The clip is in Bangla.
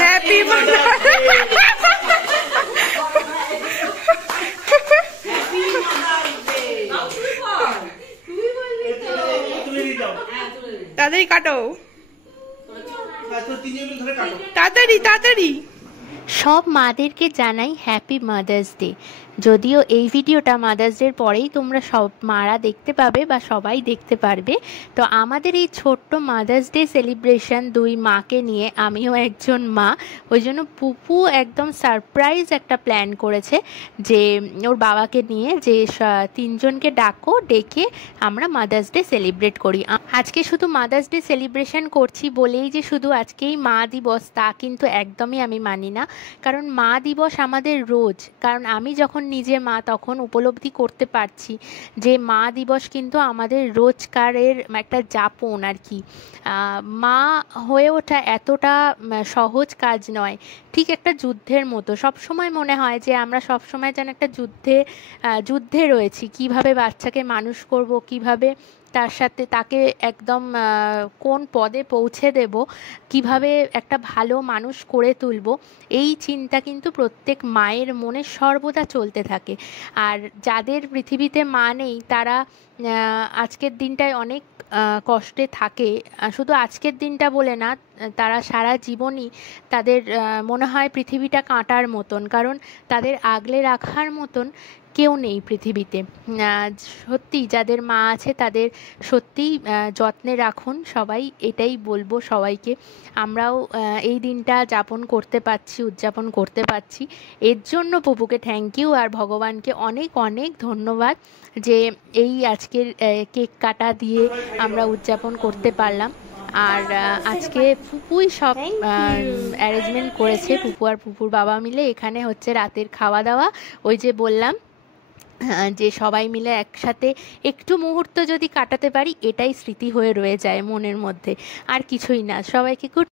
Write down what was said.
হ্যাপি তাড়াতাড়ি কাটো, তাড়াতাড়ি তাড়াতাড়ি। সব মাদেরকে জানাই হ্যাপি মাদার্স ডে। যদিও এই ভিডিওটা মাদার্স ডের পরেই তোমরা সব মারা দেখতে পাবে বা সবাই দেখতে পারবে। তো আমাদের এই ছোট্ট মাদার্স ডে সেলিব্রেশন দুই মাকে নিয়ে, আমিও একজন মা, ওই জন্য পুপু একদম সারপ্রাইজ একটা প্ল্যান করেছে যে ওর বাবাকে নিয়ে যে তিনজনকে ডেকে আমরা মাদার্স ডে সেলিব্রেট করি। আজকে শুধু মাদার্স ডে সেলিব্রেশন করছি বলেই যে শুধু আজকেই মা দিবস তা কিন্তু একদমই আমি মানি না। কারণ মা দিবস আমাদের রোজ, কারণ আমি যখন নিজে মা তখন উপলব্ধি করতে পারছি যে মা দিবস কিন্তু আমাদের রোজকারের একটা যাপন আর কি। মা হয়ে ওঠা এতটা সহজ কাজ নয়, ঠিক একটা যুদ্ধের মতো। সবসময় মনে হয় যে আমরা সবসময় যেন একটা যুদ্ধে রয়েছি, কিভাবে বাচ্চাকে মানুষ করব, কিভাবে তার সাথে তাকে একদম কোন পদে পৌঁছে দেব, কিভাবে একটা ভালো মানুষ করে তুলব, এই চিন্তা কিন্তু প্রত্যেক মায়ের মনে সর্বদা চলতে থাকে। আর যাদের পৃথিবীতে মা নেই তারা আজকের দিনটায় অনেক কষ্টে থাকে। শুধু আজকের দিনটা বলে না, তারা সারা জীবনই তাদের মনে হয় পৃথিবীটা কাঁটার মতন, কারণ তাদের আগলে রাখার মতন কেউ নেই পৃথিবীতে। সত্যি যাদের মা আছে তাদের সত্যিই যত্নে রাখুন সবাই, এটাই বলবো সবাইকে। আমরাও এই দিনটা উদযাপন করতে পারছি, এর জন্য পুপুকে থ্যাংক ইউ, আর ভগবানকে অনেক অনেক ধন্যবাদ যে এই আজকের কেক কাটা দিয়ে আমরা উদযাপন করতে পারলাম। আর আজকে পুপুই সব অ্যারেঞ্জমেন্ট করেছে, পুপু আর পুপুর বাবা মিলে। এখানে হচ্ছে রাতের খাওয়া দাওয়া, ওই যে বললাম যে সবাই মিলে একসাথে একটু মুহূর্ত যদি কাটাতে পারি এটাই স্মৃতি হয়ে রয়ে যায় মনের মধ্যে, আর কিছুই না। সবাইকে গুড